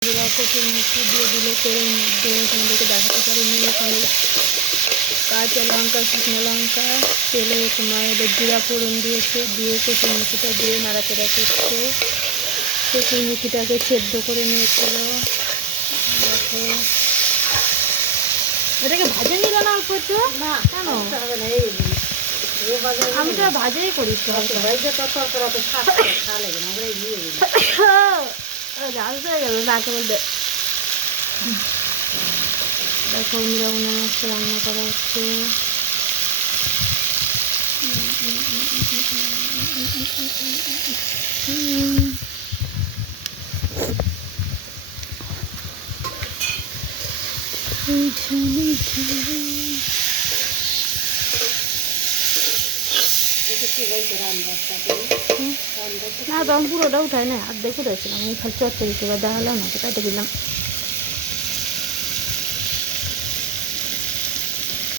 কচুর মুখি দিয়ে দিলে করে দিয়ে তোমাদেরকে দেখাতে পারিনি। এখানে কাঁচা লঙ্কা, শুকনো লঙ্কা, তেলে তোমার ওদের জিরা ফোড়ন দিয়েছে, দিয়ে কচুর মুখিটা দিয়ে নাড়াচাড়া করছে। কচুর মুখিটাকে সেদ্ধ করে নিয়েছিল। দেখো এটাকে ভাজে নিল না অল্প একটু? না কেন? আমি তো ভাজেই করি তো। জানতে হয়ে গেল তাকে বলতে। দেখো উনার মাছটা রান্না করা হচ্ছে। না তো আমি পুরোটা উঠাই না, অর্ধেক উঠাইছিলাম। আমি খালি চচ্চড়ি করে দেখালাম না, সেটা দিলাম।